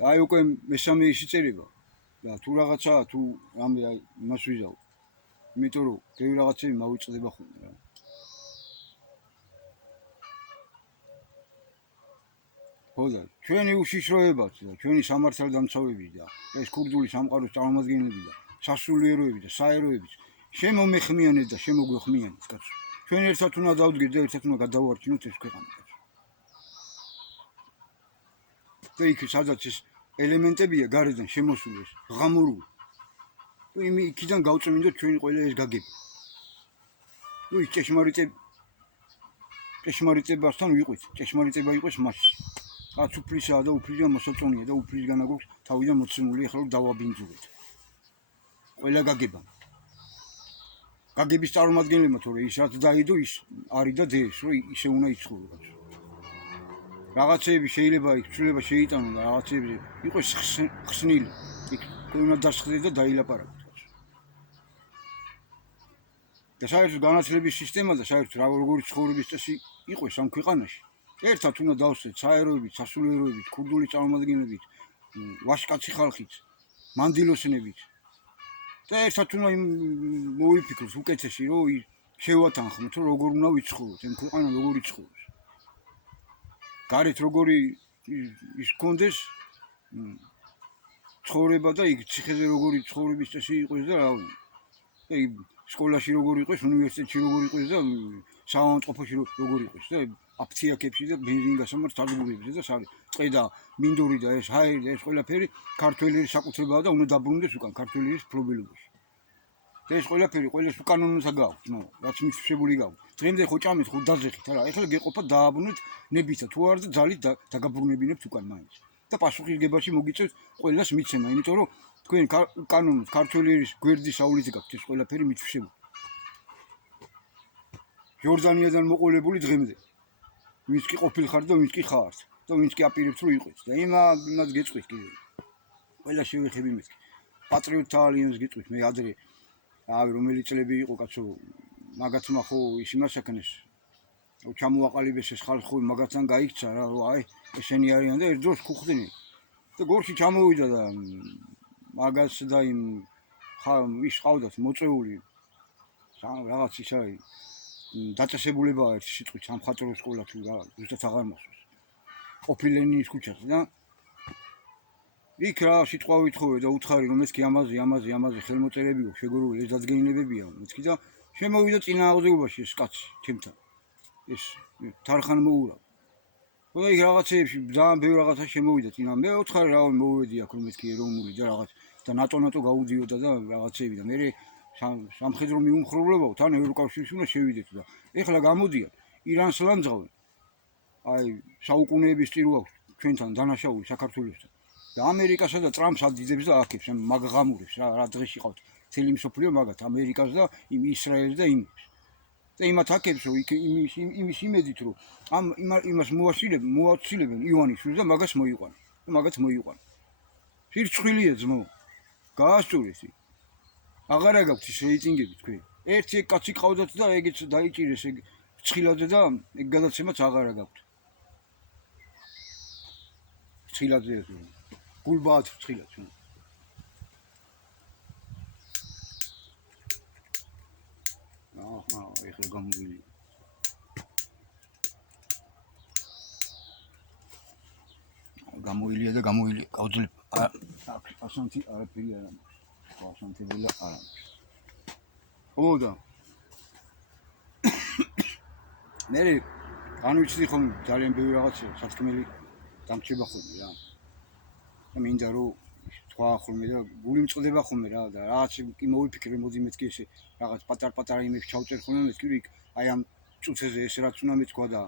აი უკვე მესამე ისი წერება და თუ რაღაცა თუ რამე აი იმას ვიზავ. იმიტომ რომ ბევრი რაღაცები მოვიწყდება ხოლმე რა. ხოდა ჩვენი უშიშროებაც და ჩვენი სამართალდამცავები და ეს ქურდული სამყაროს წარმომადგენლები და სასულიეროები და საეროებიც შემომეხმიანეთ და შემოგვეხმიანეთ კაცო. ჩვენ ერთად უნდა დავდგეთ და ერთად უნდა გადავარჩინოთ ეს ქვეყანა კაცო. და იქ სადაც ეს ელემენტებია გარედან შემოსული ეს ღამურული. თუ იქიდან გავწმინდოთ ჩვენი ყველა ეს გაგება. ნუ ის ჭეშმარიტებასთან ვიყვით, ჭეშმარიტება იყოს მასში. რაც უფლისაა და უფლისგან მოსაწონია და უფლისგან აქვს თავიდან მოცემული ახლა რომ დავაბინძუროთ. ყველა გაგება. გაგების წარმომადგენლებმა თორე ის რაც დაიდო ის არის და დევს რომ ისე უნდა იცხოვროს. რაღაცეები შეიძლება იქ ცვლილება შეიტანონ და რაღაცეები იყოს ხსნილი. იქ უნდა დასხდეთ და დაილაპარაკოთ. და საერთოდ განათლების სისტემა და საერთოდ როგორი ცხოვრების წესი იყოს ამ ქვეყანაში. ერთად უნდა დავსვეთ საეროებით, სასულიეროებით, ქურდული წარმომადგენლებით, ვაჟკაცი ხალხით, მანდილოსნებით. და ერთად უნდა მოვიფიქროთ უკეთესი რომ შევათანხმოთ რომ როგორ უნდა ვიცხოვროთ, ამ ქვეყანა როგორ იცხოვროს. გარეთ როგორი ის კონდეს ცხოვრება და იქ ციხეზე როგორი ცხოვრების წესი იყოს და რა ვიცი. და სკოლაში როგორ იყოს, უნივერსიტეტში როგორ იყოს და საავადმყოფოში როგორ იყოს და აფთიაქებში და ბენზინგასამართ სადგურებზე და წყე და მინდორი და ეს ჰაერი და ეს ყველაფერი ქართველი საკუთრებაა და უნდა დაბრუნდეს უკან ქართველი ფლობელობაში. და ეს ყველაფერი ყველას უკანონოა გაქვს, ნუ რაც მისწრებული გაქვს. დღემდე ხო ჭამეთ, ხო დაძეხით არა, ეხლა გეყოფა დააბრუნოთ ნებითა თუ არა და ძალით დაგაბრუნებინებთ უკან მაინც. და პასუხისგებაში მოგიწევთ ყველას მიცემა, იმიტომ რომ თქვენ კანონით ქართველი გვერდის აულით გაქვთ ეს ყველაფერი მითვისებული. ჯორდანიიდან მოყოლებული დღემდე. ვინც კი ყოფილხარ და ვინც კი ხართ და ვინც კი აპირებთ რომ იყოთ და იმას გეწყვით კიდე. ყველა შევეხები მეთქი. პატრიოტთა ალიანსს გეწყვით მე ადრე რავი რომელი წლები იყო კაცო მაგათმა ხო ის იმას აკნეს. რომ ჩამოაყალიბეს ეს ხალხი ხო მაგათთან გაიქცა რა რომ აი ესენი არიან და ერთ დროს ხუხდნენ. და გორში ჩამოვიდა და მაგას და იმ ის ყავდათ მოწეული რაღაც ის არის დაწესებულებაა ერთი სიტყვით სამხატვრო სკოლა თუ რა ზუსტად აღარ მახსოვს. ყოფილენის ქუჩაზე და იქ რა სიტყვა ვითხოვე და უთხარი რომ მეთქი ამაზე ხელმოწერები აქვს შეგორული ეს დადგენილებებია მეთქი და შემოვიდა წინააღმდეგობაში ეს კაცი ჩემთან. ეს თარხან მოურა. და იქ რაღაცეებში ძალიან ბევრი რაღაცა შემოვიდა წინა მე უთხარი რა მოვედი აქ რომ მეთქი ეროვნული და რაღაც და ნატო გაუდიოდა და რაღაცეები და მე სამხედრო მიუმხრობლებაო თან ევროკავშირში უნდა შევიდეთ და ეხლა გამოდიან ირანს ლანძღავენ. აი საუკუნეების წირო აქვს ჩვენთან დანაშაული საქართველოსთან. და ამერიკასა და ტრამპს ადიდებს და აქებს მაგაღამურებს რა დღეში ყავთ მთელი მსოფლიო მაგათ ამერიკას და იმ ისრაელს და იმებს. და იმათ აქებს რომ იმის იმედით რომ იმას მოაცილებენ ივანიშვილს და მაგას მოიყვანენ. და მაგათ მოიყვანენ. სირცხვილია ძმო. გაასწორეს იქ. აღარა გაქვთ ის რეიტინგები თქვენ. ერთი კაცი ყავდათ და ეგეც დაიჭირეს ეგ ცხილაძე და ეგ გადაცემაც აღარა გაქვთ. ცხილაძე გულბაათ ცხილაძე. ეხლა გამოვილი. გამოილია და გამოილია. გავძლებ ასანთი არაფერი არ არის. ასანთებია არ არის. ო და მე განვიცდი ხომ ძალიან ბევრი რაღაცა სათქმელი დამჭება ხოლმე რა. და მინდა რომ თქვა ხოლმე და გული მწყდება ხოლმე რა და რაღაც კი მოვიფიქრე მოდი მეთქი ესე რაღაც პატარ-პატარა იმებს ჩავწერ ხოლმე მეთქი იქ აი ამ წუთზე ეს რაც უნდა მეთქვა და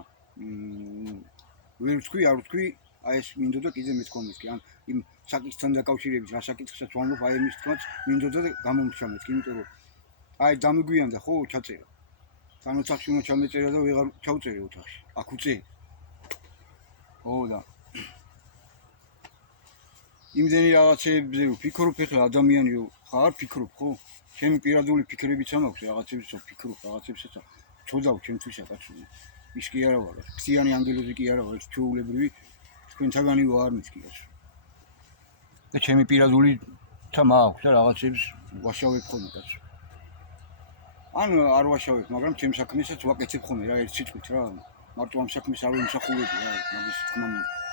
ვერ ვთქვი არ ვთქვი აი ეს მინდოდა კიდე მეთქვა მეთქი ან იმ საკითხთან დაკავშირებით რა საკითხსაც ვამბობ აი ამის თქმაც მინდოდა და გამომრჩა მეთქი იმიტომ რომ აი დამიგვიანდა ხო ჩაწერა თან ოთახში უნდა ჩამეწერა და ვეღარ ჩავწერე ოთახში აქ უწე ო და იმდენი რაღაცებზე ვფიქრობ ეხლა ადამიანი ხარ ფიქრობ ხო ჩემი პირადული ფიქრებიც ამაქვს რაღაცებიც ვფიქრობ რაღაცებსაც წოდავ ჩემთვისაც კაცო ის კი არა ვარ ქციანი ანგელოზი კი არა ვარ ჩვეულებრივი თქვენთაგანი ვარ მის კი კაცო და ჩემი პირადული თა მაქვს და რაღაცებს ვაშავებ ხოლმე კაცო. ან არ ვაშავებ, მაგრამ ჩემ საქმესაც ვაკეთებ ხოლმე რა ერთ სიტყვით რა. მარტო ამ საქმეს არ ვიმსახურები რა, მაგის თქმა უნდა.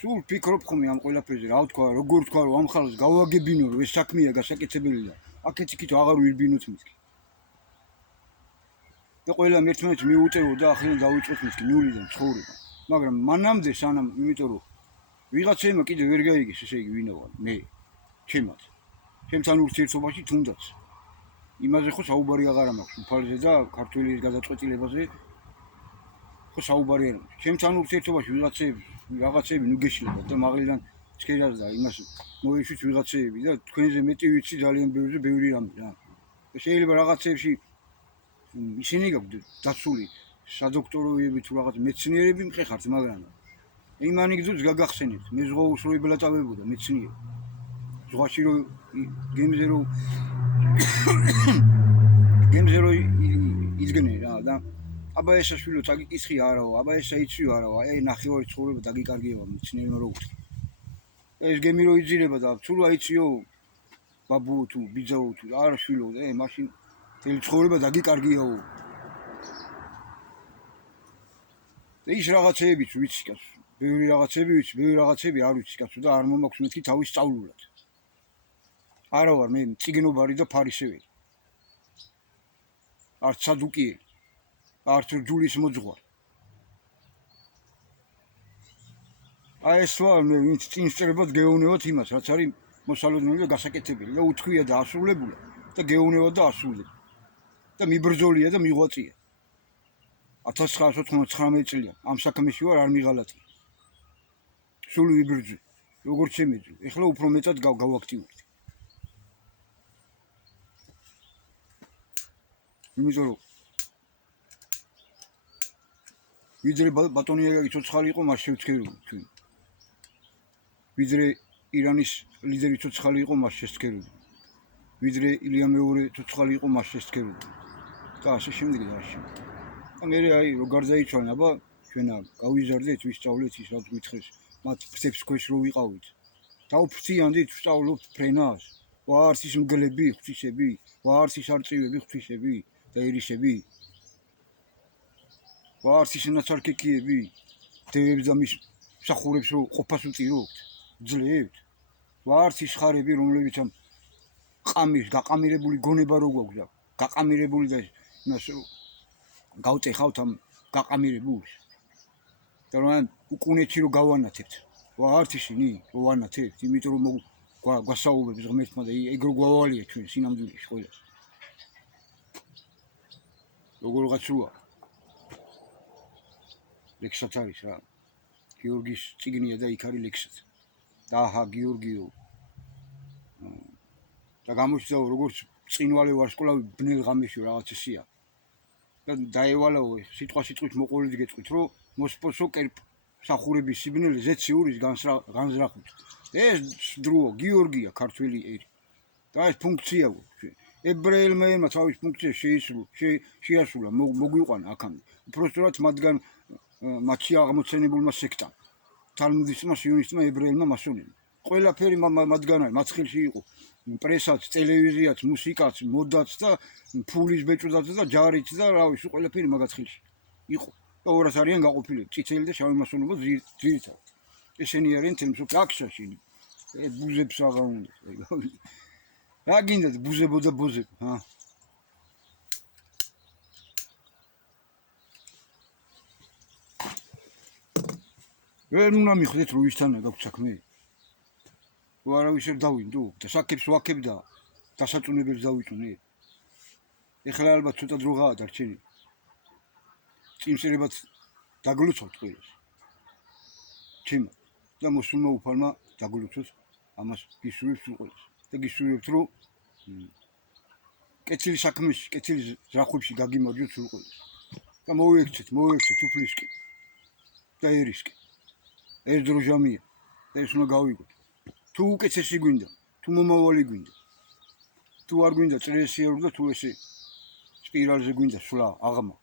სულ ფიქრობ ხოლმე ამ ყველაფერზე, რა ვთქვა, როგორ ვთქვა, რომ ამ ხალხს გავაგებინო, რომ ეს საქმეა გასაკეთებელი და აქეთ-იქით აღარ ვირბინოთ მისკი. და ყველამ ერთმანეთს მიუწევო და ახლა დავიწყოთ მისკი ნულიდან ცხოვრება. მაგრამ მანამდე სანამ, იმიტომ რომ ვიღაცემა კიდე ვერ გაიგეს, ესე იგი ვინა ვარ, მე, ჩემაც. ჩემთან ურთიერთობაში თუნდაც. იმაზე ხო საუბარი აღარ მაქვს, უფალზე და ქართველის გადაწყვეტილებაზე ხო საუბარი არ მაქვს. ჩემთან ურთიერთობაში რაღაცეები ნუ გეშლება და მაღლიდან ცქერას და იმას მოიშვით ვიღაცეები და თქვენზე მეტი ვიცი ძალიან ბევრი რამე რა. შეიძლება რაღაცეებში ისინი გაგვდეთ დაცული სადოქტოროები თუ რაღაც მეცნიერები მყეხართ, მაგრამ იმანი გძულს გაგახსენეთ, მე ზღვა უსრულებლად წავებოდა მეცნიერი. ზღვაში რომ გემზე რომ იძგნენ რა და აბა ესაშვილო წაგიკითხი არაო, აბა ესა იციო არაო, აი ნახევარი ცხოვრება დაგიკარგება მეცნიერმა რო უთხრა. ეს გემი რო იძირება და თუ რა იციო ბაბუო თუ ბიძაო თუ არა შვილო, მაშინ თელი ცხოვრება დაგიკარგიაო. და ის რაღაცეებიც ვიცი კაცო, ბევრი რაღაცები ვიცი, ბევრი რაღაცები არ ვიცი კაცო და არ მომაქვს მეთქი თავის სწავლულად. არა ვარ მე წიგნობარი და ფარისეველი. არც სადუკიელი, არც რჯულის მოძღვარი. აი ეს ვარ მე ვინც წინ სწრებად გეოვნებათ იმას, რაც არის მოსალოდნელი და გასაკეთებელი და უთქვია და ასრულებულა და გეოვნებათ და ასრულებ. და მიბრძოლია და მიღვაწია. 1999 წლიდან ამ საქმეში ვარ, არ მიღალატია. სულ ვიბრძვი, როგორც შემეძლო. ეხლა უფრო მეტად გავაქტიურდი. იმიტომ რომ ვიდრე ბატონიაგაგი ცოცხალი იყო, მას შევცქერული ჩვენ. ვიდრე ირანის ლიდერი ცოცხალი იყო, მას შესცქერული. ვიდრე ილია მეორე ცოცხალი იყო, მას შესცქერული. და ასე შემდეგ და ასე შემდეგ. და მე აი რო გარდაიცვალე, აბა ჩვენა გავიზარდეთ, ვისწავლეთ ის რაც გითხრეს, მათ ფრთებს ქვეშ რო ვიყავით. დავფრთიანდით, ვსწავლობთ ფრენას. ვარც ის მგლები, ღვთისები, ვარც ის არწივები, ღვთისები და ერისები. ვარც ის ნაცარქექიები, დევებს და მის მსახურებს რო ყოფას უწირობთ, ძლევთ. ვარც ის ხარები, რომლებიც ამ ყამის გაყამირებული გონება რო გვაქვს და გაყამირებული და იმას გავწეხავთ ამ გაყამირებულს. და რომ უკუნეთში რო გავანათებთ. ვარც ისინი რო ვანათებთ, იმიტომ რომ გვასაუბრებს ღმერთმა და ეგრო გვავალია ჩვენ სინამდვილეში ყველას. როგორღაც როა ლექსად არის რა. გიორგის წიგნია და იქ არის ლექსად. და აჰა გიორგიო. და გამოჩნდა როგორც წინვალე ვარსკვლავი ბნელ ღამეში რაღაც ისია. და დაევალაო სიტყვით მოყოლით გეტყვით, რომ მოსპოსო მსახურების სიბნელე ზეციურის განზრახვით. ეს დროა გიორგია ქართველი ერი. და ეს ფუნქცია ებრაელმა ერმა თავის ფუნქცია შეასრულა, მოგვიყვანა აქამდე. უпростоრად მათში აღმოცენებულმა სექტამ, თალმუდისტმა, სიონისტმა, ებრაელმა მასონებმა. ყველაფერი მათგან არის, მათ ხელში იყო პრესაც, ტელევიზიაც, მუსიკაც, მოდაც და ფულის ბეჭდაც და ჯარიც და რა ვიცი, ყველაფერი მაგათ ხელში იყო. და 200 არიან გაყოფილები, წითელი და შავი მასონობა ძირითადად. ესენი არიან თემს აქშაში. ბუზებს აღარ უნდა. რა გინდათ ბუზებო და ბუზებო, ჰა? ვერ უნდა მიხვდეთ რომ ვისთანა გაქვს საქმე. რო არავის ვერ დავინდო და საკებს ვაქებ და დასაწუნებებს დავიჭუნე. ეხლა ალბათ ცოტა დროღაა დარჩენილი. წინსერებად დაგლოცავთ ყველას. ჩემ და მოსულმა უფალმა დაგლოცოს ამას გისურვებთ ყველას. და გისურვებთ რომ კეთილი საქმეში, კეთილი ზრახვებში გაგიმარჯვოთ სულ ყველას. და მოვექცეთ უფლისკენ და ერისკენ. ეს დრო ჟამია და ეს უნდა გავიგოთ. თუ უკეთესი გვინდა, თუ მომავალი გვინდა, თუ არ გვინდა წრეესიერული და თუ ესე სპირალზე გვინდა სვლა, აღმა.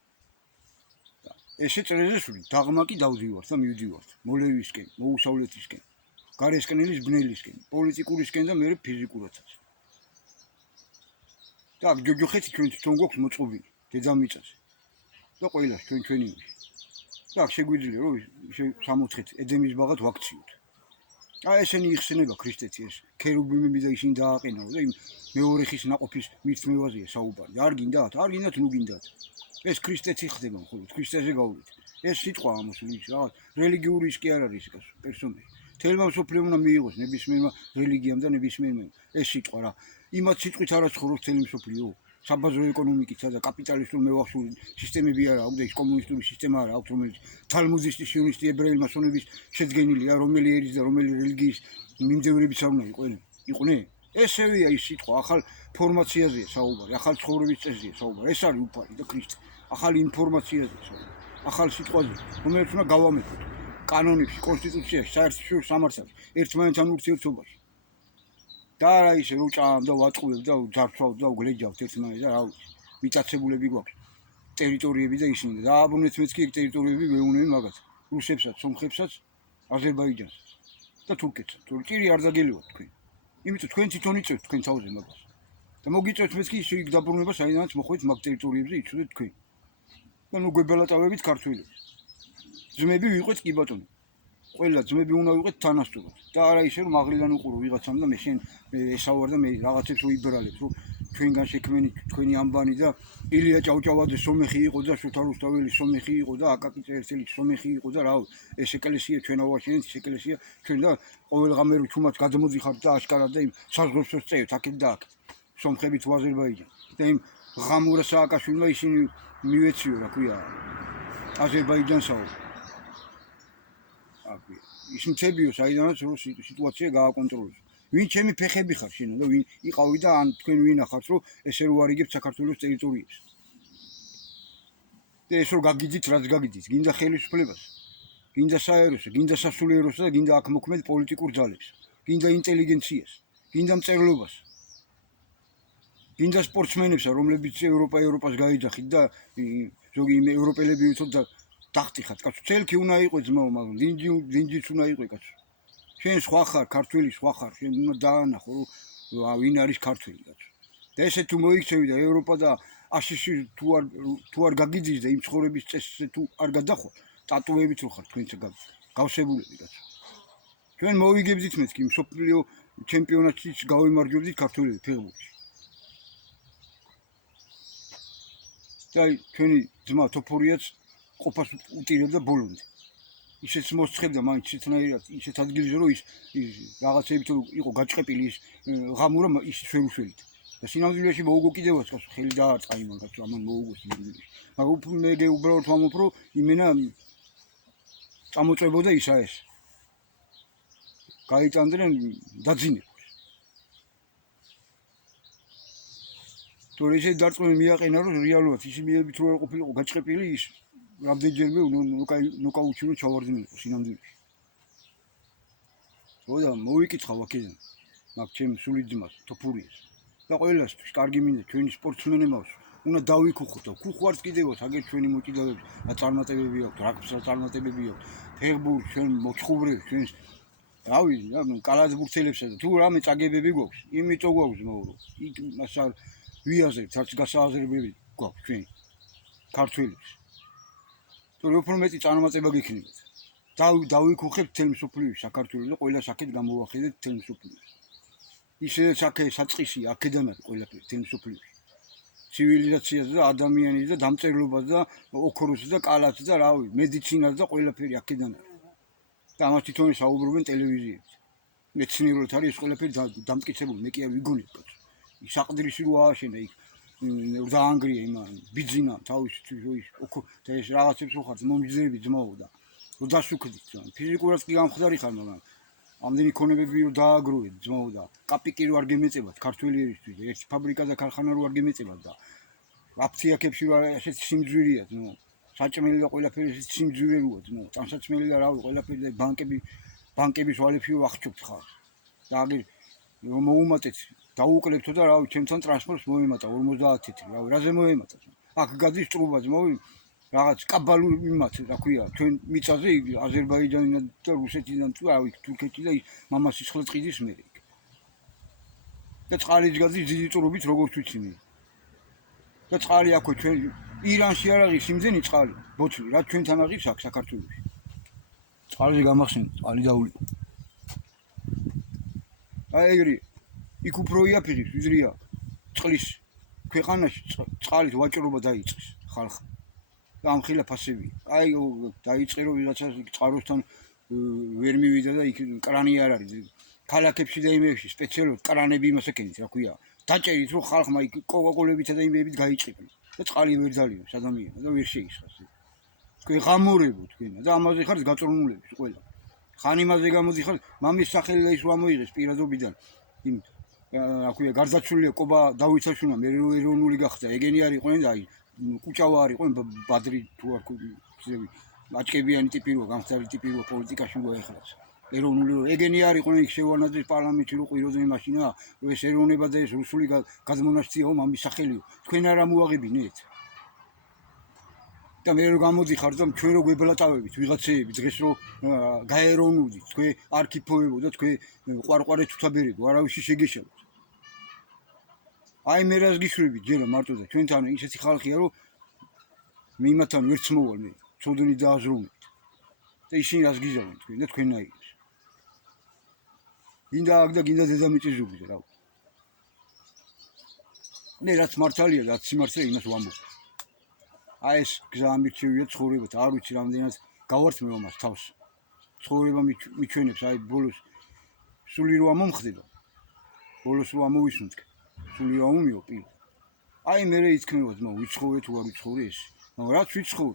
ესე წრეზე სული, დაღმა კი დავდივართ და მივდივართ მოლევისკენ, მოუსავლეთისკენ. გარესკნელის ბნელისკენ, პოლიტიკურისკენ და მე ფიზიკურათაც. და ჯოჯოხეთი ჩვენ თვითონ გვაქვს მოწყობილი დედამიწაზე. და ყველას ჩვენი და შეგვიძლია რომ 60 ედემის ბაღად ვაქციოთ. აი ესენი იხსნება ქრისტეთი ეს ქერუბიმები და ისინი დააყენაო და იმ მეორე ხის ნაყოფის მირთმევაზეა საუბარი. არ გინდათ? არ გინდათ, ნუ გინდათ. ეს ქრისტეთი ხდება მხოლოდ ქრისტეზე გავლით. ეს სიტყვა ამოსული რაღაც რელიგიური ის კი არ არის პერსონაჟი. თელმა მსოფლიომ უნდა მიიღოს ნებისმიერმა რელიგიამ და ნებისმიერმა ეს სიტყვა რა. იმათ სიტყვით არ აცხოვრობს თელი მსოფლიო. საბაზრო ეკონომიკითა და კაპიტალისტურ მევახშული სისტემები არა აქვს და ის კომუნისტური სისტემა არა აქვს, რომელიც თალმუდისტი, სიონისტი, ებრაელი მასონების შედგენილია, რომელი ერის და რომელი რელიგიის მიმდევრებიც არ უნდა იყვნენ. ესევეა ის სიტყვა, ახალ ფორმაციაზეა საუბარი, ახალ ცხოვრების წესზეა საუბარი. ეს არის უფალი და ქრისტე. ახალი ინფორმაციაზეა საუბარი. ახალ სიტყვაზე, რომელიც უნდა გავამეფოთ კანონებში, კონსტიტუციაში, საერთაშორისო სამართალში, ერთმანეთთან ურთიერთობაში. და არა ისე რომ ჭამ და ვატყუებ და ძარცვავ და უგლეჯავთ ერთმანეთს და რა ვიცი მიწაცებულები გვაქვს ტერიტორიები და ისინი დააბრუნეთ მეც კი ტერიტორიები ვეუნები მაგათ რუსებსაც, სომხებსაც, აზერბაიჯანსაც და თურქეთსაც. თუ ჭირი არ დაგელევათ თქვენ. იმიტომ თქვენ თვითონ იწევთ თქვენ თავზე მაგას. და მოგიწევთ მეც კი ისე დაბრუნება საიდანაც მოხვედით მაგ ტერიტორიებზე იცოდეთ თქვენ. და ნუ გვებელატავებით ქართველებს. ძმები ვიყვეთ კი ბატონო. ყველა ძმები უნდა ვიყოთ თანასწორად და არა ისე რომ აღლიდან უყურო ვიღაცამ და მე შენ ესავარ და მე რაღაცებს ვიბრალებ რომ ჩვენგან შექმენი თქვენი ამბანი და ილია ჭავჭავაძე სომეხი იყო და შოთა რუსთაველი სომეხი იყო და აკაკი წერტილი სომეხი იყო და რა ეს ეკლესია ჩვენ ავაშენეთ ეს ეკლესია ჩვენ და ყოველღამე რომ ჩუმად გადმოდიხართ და აშკარად და იმ საზღვრებს წევთ აქეთ და აქ სომხებით აზერბაიჯანი და იმ ღამურა სააკაშვილმა ისინი მივეციო რა ქვია აზერბაიჯანსაო ის მთებიო საიდანაც რომ სიტუაცია გააკონტროლოს. ვინ ჩემი ფეხები ხარ შენ და ვინ იყავი და ან თქვენ ვინ ახართ რომ ესე რო არიგებთ საქართველოს ტერიტორიებს. და ეს რო გაგიდით რაც გაგიდით, გინდა ხელისუფლებას, გინდა საეროსო, გინდა სასულიეროსო და გინდა აქ მოქმედ პოლიტიკურ ძალებს, გინდა ინტელიგენციას, გინდა მწერლობას. გინდა სპორტსმენებსა, რომლებიც ევროპას გაიძახით და ზოგი ევროპელები ვითოთ და დახტიხათ კაცო ცელკი უნდა იყო ძმაო მაგრამ დინჯიც უნდა იყო კაცო შენ სხვა ხარ ქართველი სხვა ხარ შენ უნდა დაანახო რომ ვინ არის ქართველი კაცო და ესე თუ მოიქცევი და ევროპა და აშიში თუ არ გაგიძის და იმ ცხოვრების წესზე თუ არ გადახვა ტატუებით რო ხარ თქვენც გავსებულები კაცო ჩვენ მოვიგებდით მეც კი მსოფლიო ჩემპიონატშიც გავიმარჯვებდით ქართველები ფეხბურთში და ჩვენი ძმა თოფორიაც ყოფას უტირებდა ბოლომდე. ისეც მოსწრებდა მაინც ისეთნაირად, ისეთ ადგილზე რომ ის რაღაცებით იყო გაჭყეპილი ის ღამურა ის შევუშველით. და სინამდვილეში მოუგო კიდევაც კაცო ხელი დაარტყა იმან კაცო ამან მოუგო სინამდვილეში. მაგრამ მე უბრალოდ ვამბობ რომ იმენა წამოწვებოდა ისა ეს. გაიტანდნენ დაძინებას. თორე ისე დარწმუნებული მიაყენა რომ რეალურად ის მიებით რო ყოფილიყო გაჭყეპილი ის რამდენჯერმე ნოკაუტში რო ჩავარდნილიყო სინამდვილეში. ხოდა მოვიკითხავ აქედან მაგ ჩემ სული ძმას თოფურიას და ყველასთვის კარგი მინდა ჩვენი სპორტსმენებავს უნდა დავიქუხოთ და ქუხვართ კიდევაც აგერ ჩვენი მოჭიდავები და წარმატებები აქვს რაგბის წარმატებები აქვს ფეხბურთი ჩვენ მოჩხუბრებს ჩვენ რავი რა კალათბურთელებსა და თუ რამე წაგებები გვაქვს იმიტომ გვაქვს მოურო იქ მასალ ვიაზებთ არც გასააზრებელი გვაქვს ჩვენ ქართველებს თუ უფრო მეტი წარმატება გიქნებათ დავიქუხებთ თელ მსოფლიოში საქართველოს და ყველა საკეთ გამოვახედეთ თელ მსოფლიოში ისე საკე საწყისი აქედან არის ყველაფერი თელ მსოფლიოში ცივილიზაციაზე და ადამიანის და დამწერლობაზე და ოქროსზე და კალათზე და რავი მედიცინაზე და ყველაფერი აქედან არის და ამას თვითონ საუბრობენ ტელევიზიებზე მეცნიერულად არის ეს ყველაფერი დამტკიცებული მე კი არ ვიგონებ კაცო საყდრისი რო ააშენა იქ დაანგრია იმან ბიძინა თავის და ეს რაღაცებს უხართ მომძიები ძმაო და რომ დასუქდით ფიზიკურად კი გამხდარი ხარ მაგრამ ამდენი ქონებები რომ დააგროვეთ ძმაო და კაპიკი რო არ გემეწებათ ქართველი ერისთვის ერთი ფაბრიკა და ქარხანა რო არ გემეწებათ და აფთიაქებში რო ესეთი სიმძვირია ძმაო საჭმელი და ყველაფერი ესეთი სიმძვირე როა ძმაო ტანსაცმელი და რავი ყველაფერი და ბანკების ვალებში რო ახჩობთ ხარ და აგერ რომ მოუმატეთ დაუკვლებთო და რავი ჩემთან ტრანსპორტს მოემატა 50 თეთრი რავი რაზე მოემატა აქ გადის ტრუბა ძმაო რაღაც კაბალურ იმათ, რა ქვია, ჩვენ მიწაზე აზერბაიჯანიდან და რუსეთიდან თუ რა ვიცი, თურქეთი და მამას სიცხლე წიდის მე. და წყალიც გადის დიდი წრობით როგორც ვიცი მე. და წყალი აქვე ჩვენ ირანში არ არის იმძენი წყალი, ბოთლი, რა ჩვენთან არის აქ საქართველოში. წყალი გამახსენდა, წყალი დაულიყო. აი ეგრე იქ უფრო იაფიღებს ვიზრია წყლის ქვეყანაში წყალის ვაჭრობა დაიწყეს ხალხი. და ამ ხილაფ ასევია. აი დაიწყე რომ ვიღაცას წყაროსთან ვერ მივიდა და იქ კრანი არ არის. ქალაქებში და იმებში სპეციალურად კრანები იმას ეკენით, რა ქვია. დაჭერით რომ ხალხმა იქ კოკაკოლებითა და იმებით გაიჭირა. და წყალი ვერ ძალიოს ადამიანს და ვერ შეისხას. თქვენ ღამორებო თქვენ და ამაზე ხართ გაწრუნულები ყველა. ხან იმაზე გამოდიხართ, მამის სახელი და ის რომ ამოიღეს პირადობიდან. იმ რა ქვია, გარდაცვლილია კობა დავითაშვილმა, მე ეროვნული გახდა, ეგენი არ იყვნენ და აი კუჭავა არ იყვნენ ბადრი თუ არ ხსები. მაჭკებიანი ტიპი რო, გამხდარი ტიპი რო პოლიტიკაში რო ეხლაც. ეროვნული რო ეგენი არ იყვნენ იქ შევანაძის პარლამენტში რო ყვიროდნენ მაშინა, რომ ეს ეროვნება და ეს რუსული გადმონაშთიაო მამის სახელიო. თქვენ არ ამოაღებინეთ. და მე რო გამოდიხარ და ჩვენ რო გვებლატავებით ვიღაცეები დღეს რო გაეროვნულდით თქვენ არქიფოებო და თქვენ ყვარყვარე თუთაბერებო არავისი შეგეშალოთ. აი მე რას გიშვებით ჯერა მარტო და ჩვენთან ისეთი ხალხია რომ მე იმათან ვერც მოვალ მე ცოდნი დააზროვნეთ და ისინი რას გიზავენ თქვენ და თქვენაირებს. გინდა აქ და გინდა დედამიწის ზურგზე რა. მე რაც მართალია და სიმართლე იმას ვამბობ. აი ეს გზა ამირჩევია ცხოვრებათ, არ ვიცი რამდენად გავართმევ ამას თავს. ცხოვრება მიჩვენებს, აი ბოლოს სული რო ამომხდება. ბოლოს რო ამოვისუნთქ. სული რა უმიო პირ. აი მე იცქმევა ძმა, ვიცხოვე თუ არ ვიცხოვე ეს. მაგრამ რაც ვიცხოვე,